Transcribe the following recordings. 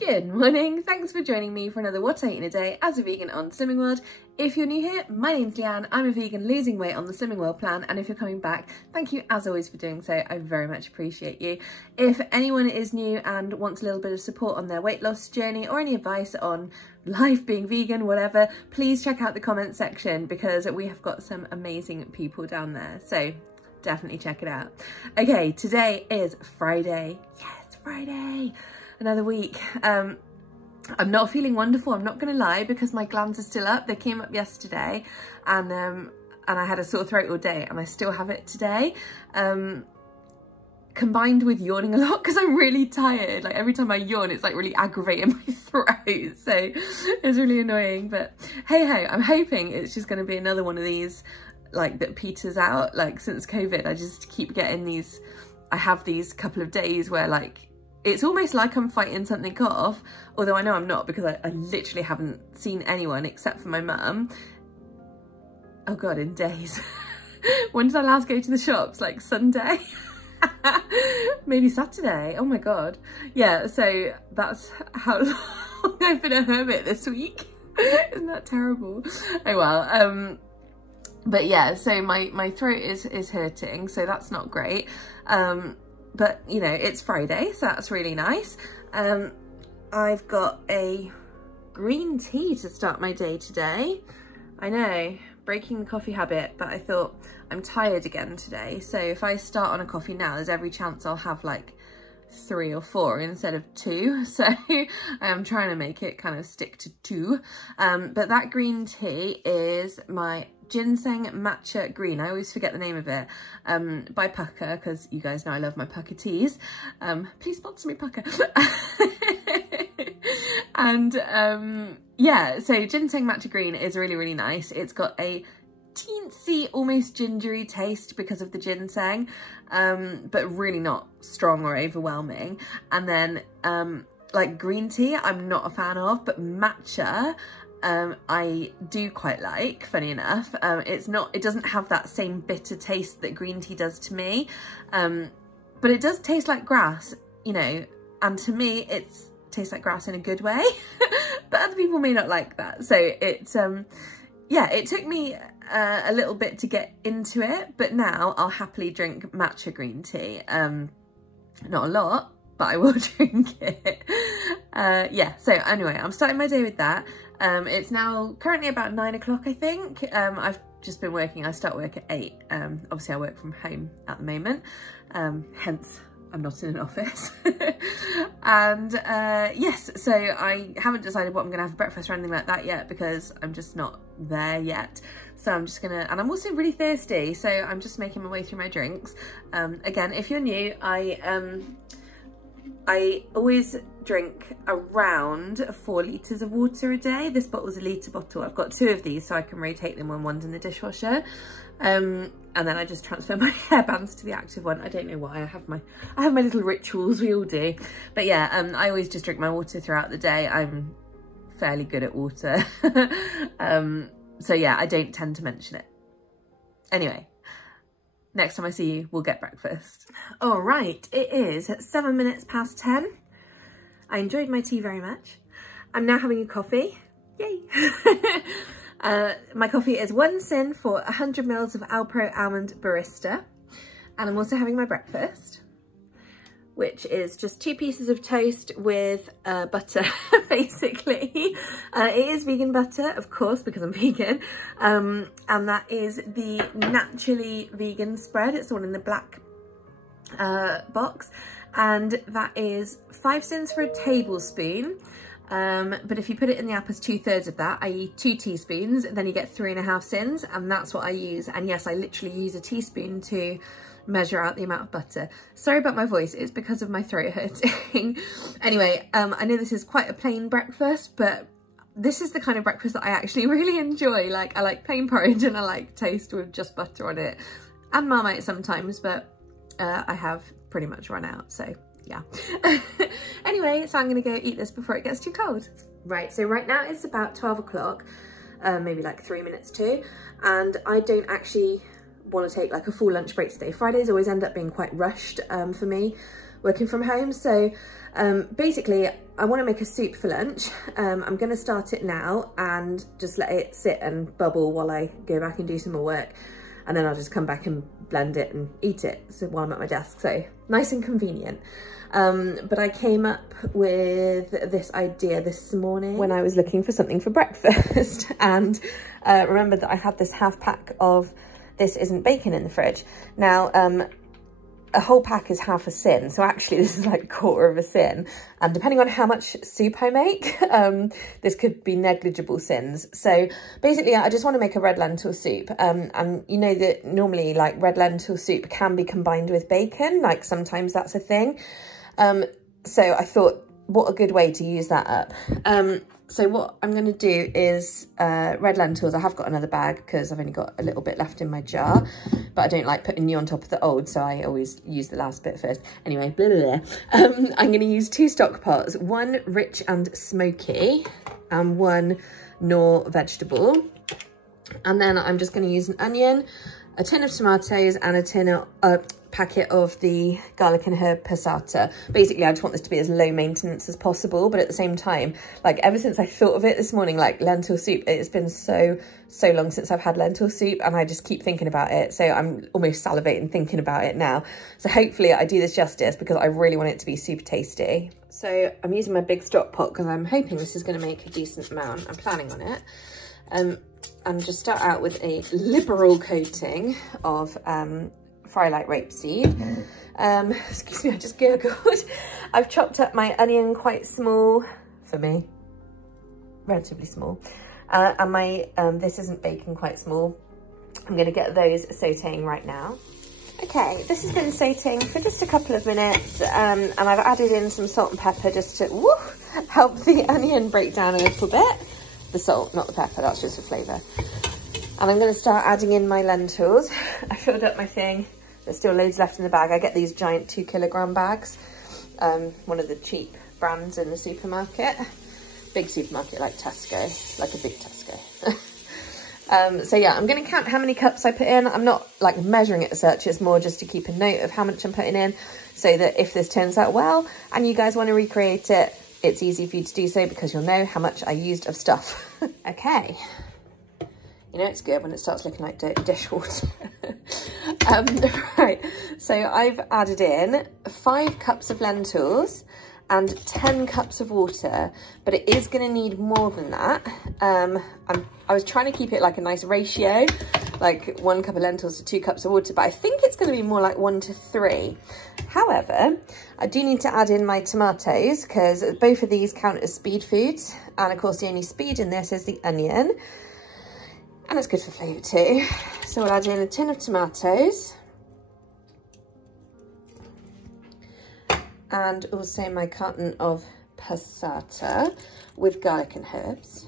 Good morning, thanks for joining me for another What I Eat in a Day as a vegan on Slimming World. If you're new here, my name's Leanne, I'm a vegan losing weight on the Slimming World plan, and if you're coming back, thank you as always for doing so, I very much appreciate you. If anyone is new and wants a little bit of support on their weight loss journey or any advice on life, being vegan, whatever, please check out the comment section because we have got some amazing people down there, so definitely check it out. Okay, today is Friday. Yes, Friday! Another week. I'm not feeling wonderful, I'm not gonna lie, because my glands are still up. They came up yesterday and I had a sore throat all day and I still have it today. Combined with yawning a lot because I'm really tired. Like every time I yawn, it's like really aggravating my throat. So it's really annoying, but hey ho, I'm hoping it's just gonna be another one of these like that peters out. Like since COVID, I just keep getting these, I have these couple of days where like, it's almost like I'm fighting something off, although I know I'm not because I literally haven't seen anyone except for my mum. Oh God, in days. When did I last go to the shops? Like Sunday? Maybe Saturday. Oh my God. Yeah, so that's how long I've been a hermit this week. Isn't that terrible? Oh well. But yeah, so my throat is hurting, so that's not great. But you know, it's Friday, so that's really nice. I've got a green tea to start my day today. I know, breaking the coffee habit, but I thought I'm tired again today. So if I start on a coffee now, there's every chance I'll have like 3 or 4 instead of 2. So I am trying to make it kind of stick to 2. But that green tea is my Ginseng Matcha Green. I always forget the name of it, by Pukka, because you guys know I love my Pukka teas. Please sponsor me, Pukka. And yeah, so Ginseng Matcha Green is really, really nice. It's got a teensy, almost gingery taste because of the ginseng, but really not strong or overwhelming. And then like green tea, I'm not a fan of, but matcha, I do quite like, funny enough. It doesn't have that same bitter taste that green tea does to me, but it does taste like grass, you know, and to me it tastes like grass in a good way. But other people may not like that, so it's yeah, it took me a little bit to get into it, but now I'll happily drink matcha green tea. Not a lot, but I will drink it. Yeah, so anyway, I'm starting my day with that. It's now currently about 9 o'clock, I think. I've just been working. I start work at 8. Obviously I work from home at the moment, hence I'm not in an office. And yes, so I haven't decided what I'm gonna have for breakfast or anything like that yet because I'm just not there yet. So I'm just gonna, and I'm also really thirsty, so I'm just making my way through my drinks. Again, if you're new, I always drink around 4 litres of water a day. This bottle's a litre bottle. I've got 2 of these so I can rotate them when one's in the dishwasher. And then I just transfer my hairbands to the active one. I don't know why, I have my little rituals, we all do. But yeah, I always just drink my water throughout the day. I'm fairly good at water. So yeah, I don't tend to mention it. Anyway. Next time I see you, we'll get breakfast. All right, it is 7 minutes past 10. I enjoyed my tea very much. I'm now having a coffee. Yay! My coffee is 1 sin for 100 mils of Alpro Almond Barista. And I'm also having my breakfast, which is just 2 pieces of toast with butter, basically. It is vegan butter, of course, because I'm vegan. And that is the Naturally Vegan spread. It's the one in the black box. And that is 5 sins for a tablespoon. But if you put it in the app as 2/3 of that, i.e. 2 teaspoons, then you get 3.5 sins. And that's what I use. And yes, I literally use a teaspoon to measure out the amount of butter. Sorry about my voice, it's because of my throat hurting. Anyway, I know this is quite a plain breakfast, but this is the kind of breakfast that I actually really enjoy. Like, I like plain porridge and I like toast with just butter on it, and Marmite sometimes, but I have pretty much run out, so yeah. Anyway, so I'm gonna go eat this before it gets too cold. Right, so right now it's about 12 o'clock, maybe like 3 minutes to, and I don't actually want to take like a full lunch break today. Fridays always end up being quite rushed for me working from home. So basically I want to make a soup for lunch. I'm going to start it now and just let it sit and bubble while I go back and do some more work. And then I'll just come back and blend it and eat it while I'm at my desk. So nice and convenient. But I came up with this idea this morning when I was looking for something for breakfast and remembered that I had this half pack of This Isn't Bacon in the fridge. Now, a whole pack is half a sin, so actually this is like a quarter of a sin, and depending on how much soup I make, this could be negligible sins. So basically I just want to make a red lentil soup, and you know that normally like red lentil soup can be combined with bacon, like sometimes that's a thing. So I thought, what a good way to use that up. So what I'm going to do is red lentils. I have got another bag because I've only got a little bit left in my jar, but I don't like putting new on top of the old, so I always use the last bit first. Anyway, blah, blah, blah. I'm going to use 2 stock pots, one rich and smoky and one Knorr vegetable. And then I'm just going to use an onion, a tin of tomatoes and a tin of packet of the garlic and herb passata. Basically, I just want this to be as low maintenance as possible, but at the same time, like ever since I thought of it this morning, like lentil soup, it's been so long since I've had lentil soup and I just keep thinking about it. So I'm almost salivating thinking about it now. So hopefully I do this justice because I really want it to be super tasty. So I'm using my big stock pot because I'm hoping this is going to make a decent amount. I'm planning on it. And just start out with a liberal coating of Frylight rapeseed. Excuse me, I just gurgled. I've chopped up my onion quite small, for me, relatively small, and my This Isn't Bacon quite small. I'm going to get those sauteing right now. Okay, this has been sauteing for just a couple of minutes, and I've added in some salt and pepper just to help the onion break down a little bit. The salt, not the pepper, that's just for flavour. And I'm going to start adding in my lentils. I filled up my thing. There's still loads left in the bag. I get these giant 2 kilogram bags. One of the cheap brands in the supermarket. Big supermarket like Tesco, like a big Tesco. So yeah, I'm going to count how many cups I put in. I'm not like measuring it as such. It's more just to keep a note of how much I'm putting in so that if this turns out well and you guys want to recreate it, it's easy for you to do so because you'll know how much I used of stuff. Okay. You know it's good when it starts looking like dirty dishwater. Right, so I've added in 5 cups of lentils and 10 cups of water, but it is going to need more than that. I was trying to keep it like a nice ratio, like 1 cup of lentils to 2 cups of water, but I think it's going to be more like 1 to 3. However, I do need to add in my tomatoes because both of these count as speed foods. And of course, the only speed in this is the onion. And it's good for flavour too. So we'll add in a tin of tomatoes. And also my carton of passata with garlic and herbs.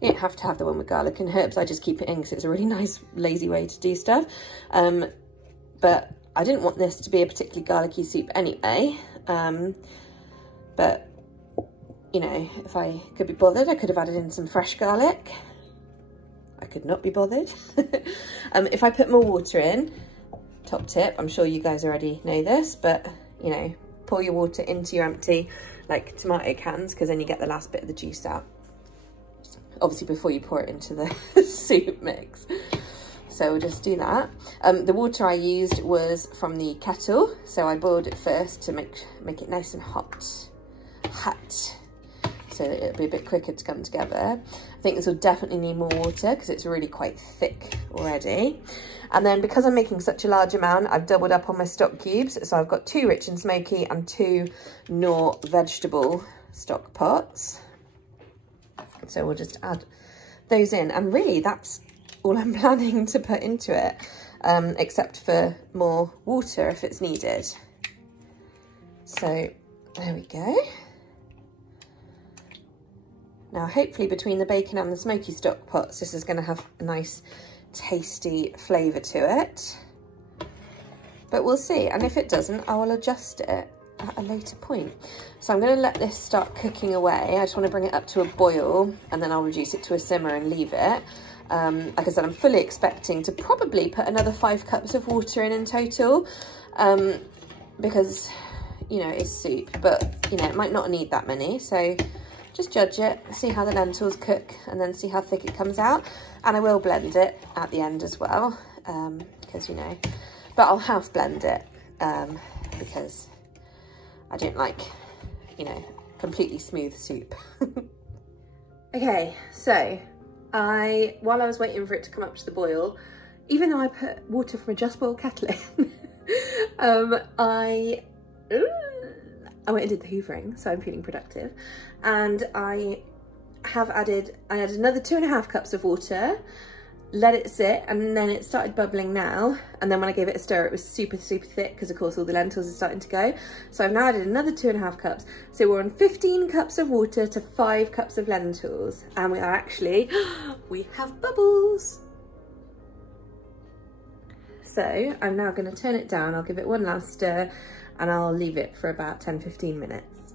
You don't have to have the one with garlic and herbs. I just keep it in because it's a really nice, lazy way to do stuff. But I didn't want this to be a particularly garlicky soup anyway. But, you know, if I could be bothered, I could have added in some fresh garlic. I could not be bothered. If I put more water in, top tip, I'm sure you guys already know this, but, you know, pour your water into your empty, like, tomato cans, because then you get the last bit of the juice out. Obviously, before you pour it into the soup mix. So we'll just do that. The water I used was from the kettle, so I boiled it first to make it nice and hot, so that it'll be a bit quicker to come together. I think this will definitely need more water because it's really quite thick already. And then because I'm making such a large amount, I've doubled up on my stock cubes. So I've got 2 rich and smoky and 2 Knorr vegetable stock pots. So we'll just add those in, and really that's all I'm planning to put into it, except for more water if it's needed. So there we go. Now hopefully between the bacon and the smoky stock pots, this is going to have a nice tasty flavour to it. But we'll see, and if it doesn't, I will adjust it at a later point. So I'm going to let this start cooking away. I just want to bring it up to a boil and then I'll reduce it to a simmer and leave it. Like I said, I'm fully expecting to probably put another 5 cups of water in total, because, you know, it's soup, but, you know, it might not need that many. So just judge it, see how the lentils cook, and then see how thick it comes out. And I will blend it at the end as well, because, you know, but I'll half blend it because I don't like, you know, completely smooth soup. Okay, so while I was waiting for it to come up to the boil, even though I put water from a just boiled kettle in, I went and did the hoovering, so I'm feeling productive. And I added another 2.5 cups of water, let it sit, and then it started bubbling now. And then when I gave it a stir, it was super, super thick because of course all the lentils are starting to go. So I've now added another 2.5 cups. So we're on 15 cups of water to 5 cups of lentils. And we are actually, we have bubbles. So I'm now going to turn it down. I'll give it one last stir and I'll leave it for about 10-15 minutes.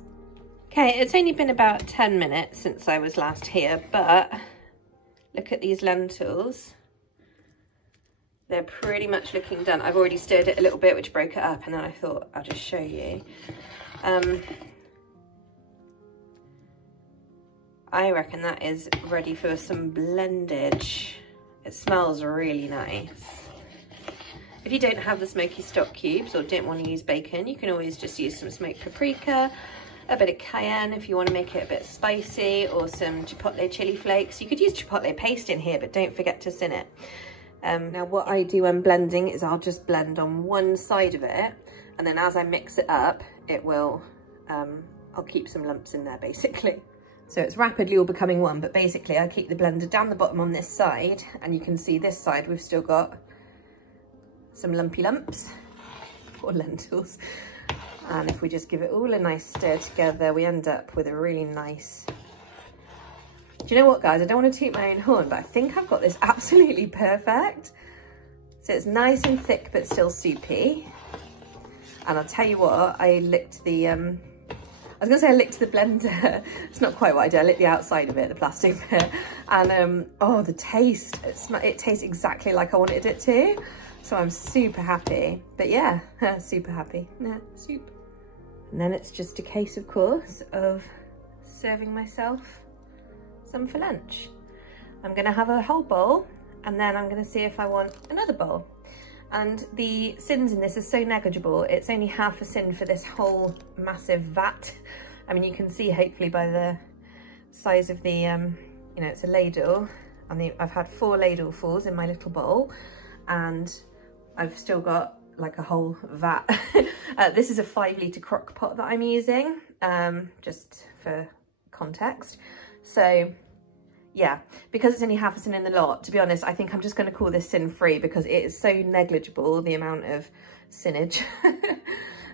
Okay, it's only been about 10 minutes since I was last here, but look at these lentils. They're pretty much looking done. I've already stirred it a little bit, which broke it up, and then I thought I'll just show you. I reckon that is ready for some blendage. It smells really nice. If you don't have the smoky stock cubes or don't want to use bacon, you can always just use some smoked paprika, a bit of cayenne if you want to make it a bit spicy, or some chipotle chili flakes. You could use chipotle paste in here, but don't forget to sin it. Now what I do when blending is I'll just blend on one side of it, and then as I mix it up, it will, I'll keep some lumps in there basically. So it's rapidly all becoming one, but basically I keep the blender down the bottom on this side, and you can see this side we've still got some lumpy lumps, or lentils. And if we just give it all a nice stir together, we end up with a really nice... Do you know what, guys? I don't want to toot my own horn, but I think I've got this absolutely perfect. So it's nice and thick, but still soupy. And I'll tell you what, I licked the... I was going to say I licked the blender. It's not quite what I did. I licked the outside of it, the plastic bit. And, oh, the taste. It tastes exactly like I wanted it to. So I'm super happy. But yeah, super happy. Yeah, soup. And then it's just a case, of course, of serving myself some for lunch. I'm going to have a whole bowl, and then I'm going to see if I want another bowl. And the sins in this is so negligible. It's only half a sin for this whole massive vat. I mean, you can see hopefully by the size of the, you know, it's a ladle. And I've had 4 ladlefuls in my little bowl, and I've still got like a whole vat. This is a 5-litre crock pot that I'm using, just for context. So yeah, because it's only half a sin in the lot, to be honest, I think I'm just going to call this sin free because it is so negligible, the amount of sinnage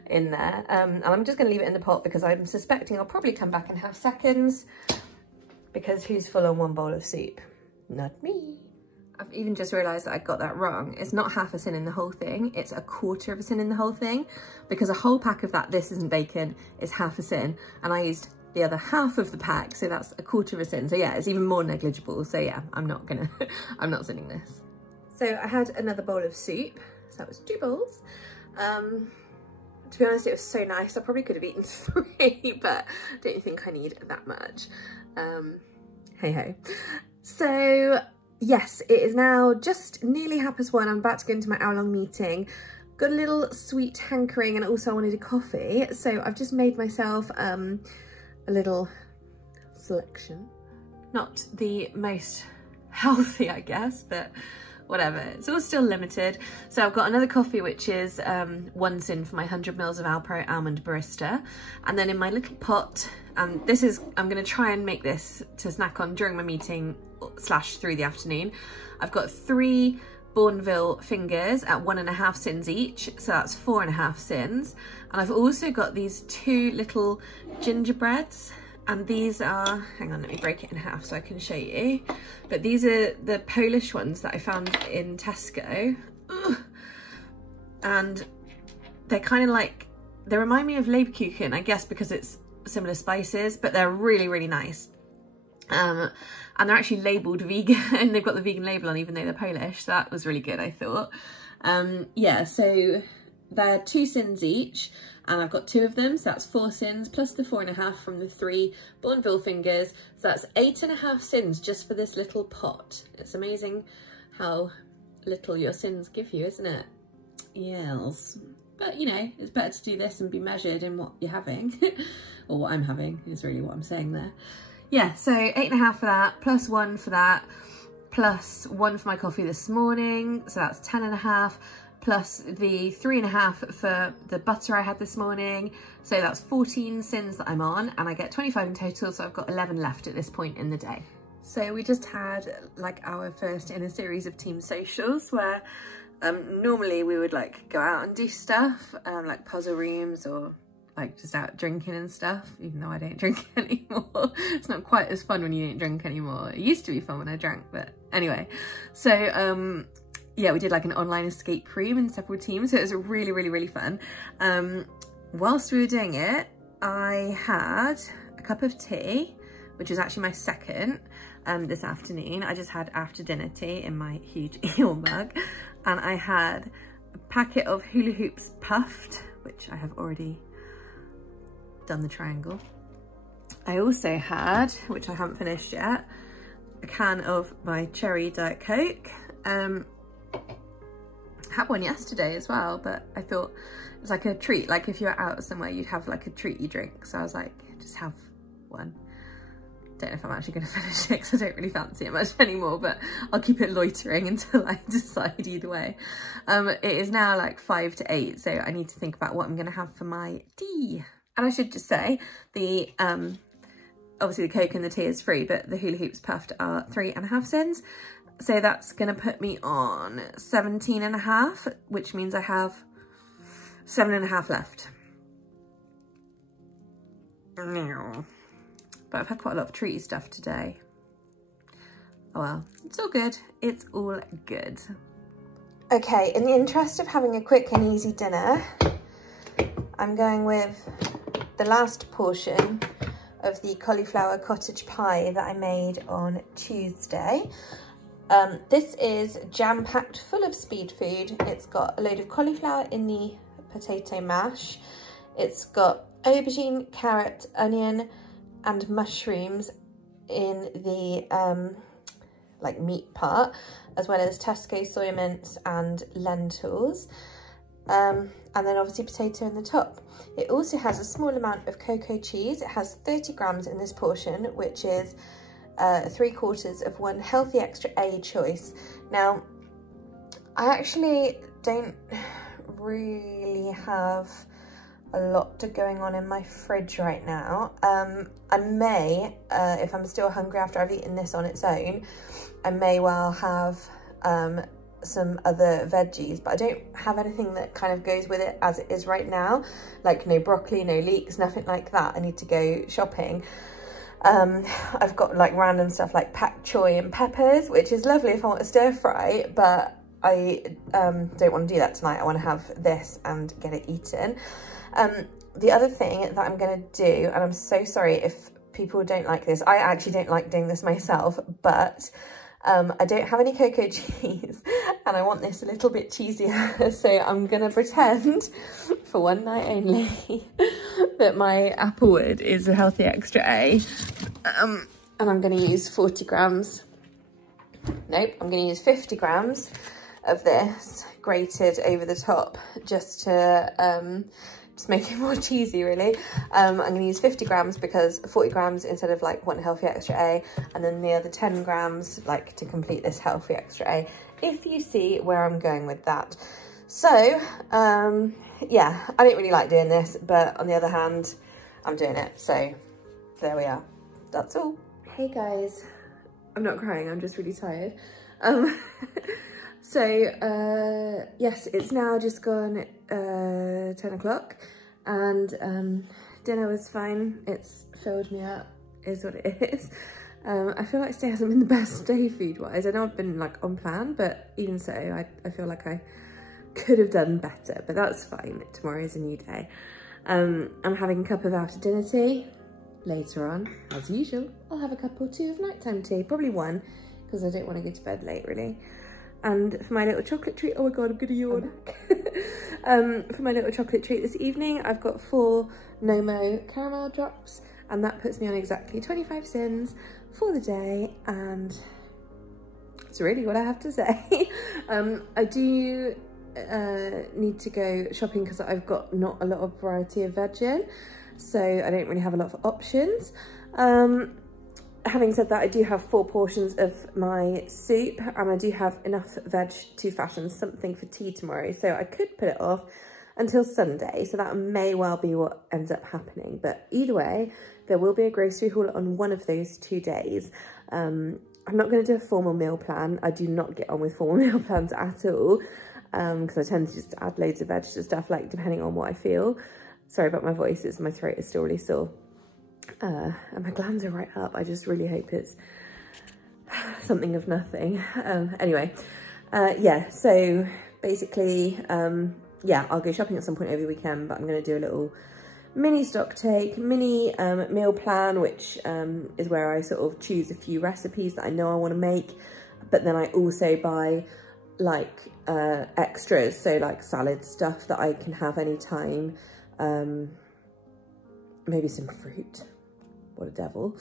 in there. And I'm just going to leave it in the pot because I'm suspecting I'll probably come back in half seconds, because who's full on one bowl of soup? Not me. I've even just realised that I got that wrong. It's not half a sin in the whole thing, it's 1/4 of a sin in the whole thing, because a whole pack of that, this isn't bacon, is half a sin, and I used the other half of the pack, so that's 1/4 of a sin. So yeah, it's even more negligible. So yeah, I'm not sinning this. So I had another bowl of soup, so that was 2 bowls. To be honest, it was so nice. I probably could have eaten 3, but I don't think I need that much. Hey ho. So yes, it is now just nearly 1:30. I'm about to go into my hour-long meeting. Got a little sweet hankering, and also I wanted a coffee. So I've just made myself a little selection. Not the most healthy, I guess, but whatever. It's all still limited. So I've got another coffee, which is 1 sin for my 100 mils of Alpro Almond Barista. And then in my little pot, and this is, I'm going to try and make this to snack on during my meeting / through the afternoon. I've got 3 Bourneville fingers at 1.5 sins each, so that's 4.5 sins. And I've also got these 2 little gingerbreads, and these are, hang on, let me break it in half so I can show you. But these are the Polish ones that I found in Tesco. Ugh. And they're kind of like, they remind me of Leberkuchen, I guess because it's similar spices, but they're really, really nice. And they're actually labelled vegan. They've got the vegan label on even though they're Polish, so that was really good, I thought. Yeah, so they're 2 sins each, and I've got 2 of them, so that's 4 sins plus the 4.5 from the 3 Bourneville fingers, so that's 8.5 sins just for this little pot. It's amazing how little your sins give you, isn't it? Yes. But you know, it's better to do this and be measured in what you're having, or what I'm having is really what I'm saying there. Yeah, so 8.5 for that, plus 1 for that, plus 1 for my coffee this morning, so that's 10.5, plus the 3.5 for the butter I had this morning, so that's 14 sins that I'm on, and I get 25 in total, so I've got 11 left at this point in the day. So we just had like our first in a series of team socials where normally we would like go out and do stuff, like puzzle rooms or like just out drinking and stuff, even though I don't drink anymore. It's not quite as fun when you don't drink anymore. It used to be fun when I drank, but anyway. So yeah, we did like an online escape room in several teams, so it was really, really, really fun. Whilst we were doing it, I had a cup of tea, which was actually my second this afternoon. I just had after dinner tea in my huge eel mug, and I had a packet of Hula Hoops puffed, which I have already done the triangle. I also had, which I haven't finished yet, a can of my cherry Diet Coke. I had one yesterday as well, but I thought it's like a treat, like if you're out somewhere you'd have like a treat you drink, so I was like, just have one. Don't know if I'm actually going to finish it because I don't really fancy it much anymore, but I'll keep it loitering until I decide either way. It is now like 5 to 8, so I need to think about what I'm going to have for my tea. And I should just say, the obviously the Coke and the tea is free, but the Hula Hoops puffed are 3.5 cents. So that's going to put me on 17.5, which means I have 7.5 left. But I've had quite a lot of treaty stuff today. Oh well, it's all good. It's all good. Okay, in the interest of having a quick and easy dinner, I'm going with the last portion of the cauliflower cottage pie that I made on Tuesday. This is jam-packed full of speed food. It's got a load of cauliflower in the potato mash. It's got aubergine, carrot, onion, and mushrooms in the like meat part, as well as Tesco soy mince and lentils, and then obviously potato in the top. It also has a small amount of cocoa cheese. It has 30 grams in this portion, which is 3/4 of one healthy extra A choice. Now, I actually don't really have a lot going on in my fridge right now. I may, if I'm still hungry after I've eaten this on its own, I may well have some other veggies, but I don't have anything that kind of goes with it as it is right now, like no broccoli, no leeks, nothing like that. I need to go shopping. I've got like random stuff like pak choy and peppers, which is lovely if I want to stir fry, but I don't want to do that tonight. I want to have this and get it eaten. The other thing that I'm going to do, and I'm so sorry if people don't like this, I actually don't like doing this myself, but I don't have any cocoa cheese and I want this a little bit cheesier, so I'm going to pretend for one night only that my Applewood is a healthy extra A, and I'm going to use 40 grams, nope, I'm going to use 50 grams of this grated over the top just to make it more cheesy, really. I'm going to use 50 grams because 40 grams instead of like one healthy extra A, and then the other 10 grams like to complete this healthy extra A, if you see where I'm going with that. So yeah, I don't really like doing this, but on the other hand, I'm doing it, so there we are. That's all. Hey guys, I'm not crying, I'm just really tired. So yes, it's now just gone 10 o'clock, and dinner was fine. It's filled me up, is what it is. I feel like today hasn't been the best day food wise. I know I've been like on plan, but even so, I feel like I could have done better, but that's fine. Tomorrow is a new day. I'm having a cup of after dinner tea. Later on, as usual, I'll have a cup or two of nighttime tea, probably one, because I don't want to go to bed late really. And for my little chocolate treat, oh my god, I'm gonna yawn. For my little chocolate treat this evening, I've got 4 Nomo caramel drops, and that puts me on exactly 25 sins for the day, and that's really what I have to say. I do need to go shopping because I've got not a lot of variety of veg in, so I don't really have a lot of options. Having said that, I do have 4 portions of my soup, and I do have enough veg to fashion something for tea tomorrow, so I could put it off until Sunday, so that may well be what ends up happening. But either way, there will be a grocery haul on one of those 2 days. I'm not going to do a formal meal plan. I do not get on with formal meal plans at all, because I tend to just add loads of veg to stuff, like depending on what I feel. Sorry about my voice, my throat is still really sore. And my glands are right up. I just really hope it's something of nothing. Anyway, yeah, so basically, yeah, I'll go shopping at some point over the weekend, but I'm going to do a little mini stock take, mini meal plan, which is where I sort of choose a few recipes that I know I want to make, but then I also buy like extras, so like salad stuff that I can have anytime, maybe some fruit. What a devil.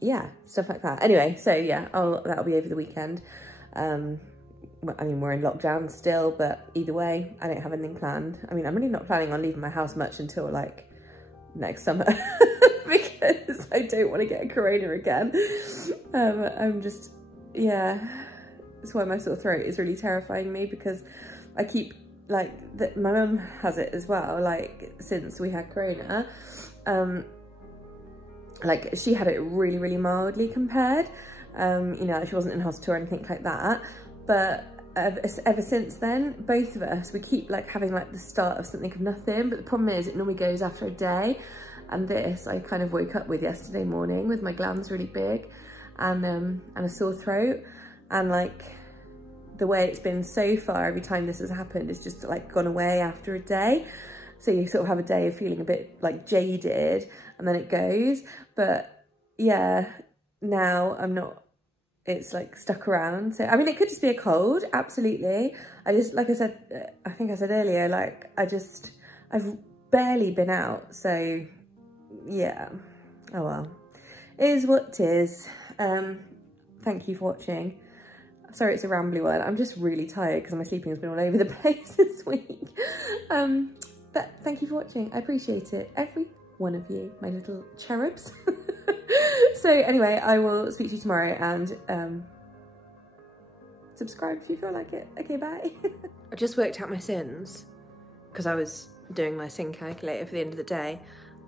Yeah, stuff like that. Anyway, so yeah, that'll be over the weekend. I mean, we're in lockdown still, but either way, I don't have anything planned. I mean, I'm really not planning on leaving my house much until like next summer because I don't want to get a corona again. I'm just, yeah, that's why my sore throat is really terrifying me, because I keep like my mum has it as well, like since we had corona. Like she had it really, really mildly compared. You know, she wasn't in hospital or anything like that, but ever since then, both of us, we keep like having like the start of something of nothing, but the problem is it normally goes after a day, and this I kind of woke up with yesterday morning with my glands really big and a sore throat, and like the way it's been so far, every time this has happened, it's just like gone away after a day. So you sort of have a day of feeling a bit like jaded, and then it goes. But yeah, now I'm not, it's like stuck around. So, I mean, it could just be a cold, absolutely. I just, like I said, I think I said earlier, like I've barely been out. So yeah, oh well, it is what it is. Thank you for watching. Sorry, it's a rambly one. I'm just really tired because my sleeping has been all over the place this week. But thank you for watching. I appreciate it. Every one of you, my little cherubs. So anyway, I will speak to you tomorrow, and subscribe if you feel like it. Okay, bye. I just worked out my sins because I was doing my sin calculator for the end of the day.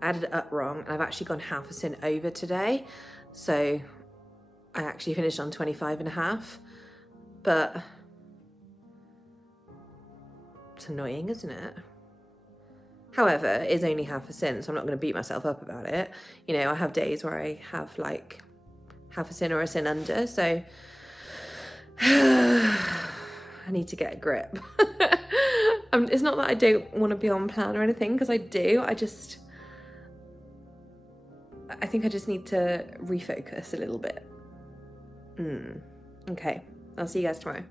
I added it up wrong, and I've actually gone half a sin over today. So I actually finished on 25.5, but it's annoying, isn't it? However, it is only half a sin, so I'm not going to beat myself up about it. You know, I have days where I have like half a sin or a sin under, so I need to get a grip. It's not that I don't want to be on plan or anything, because I do. I think I just need to refocus a little bit. Okay, I'll see you guys tomorrow.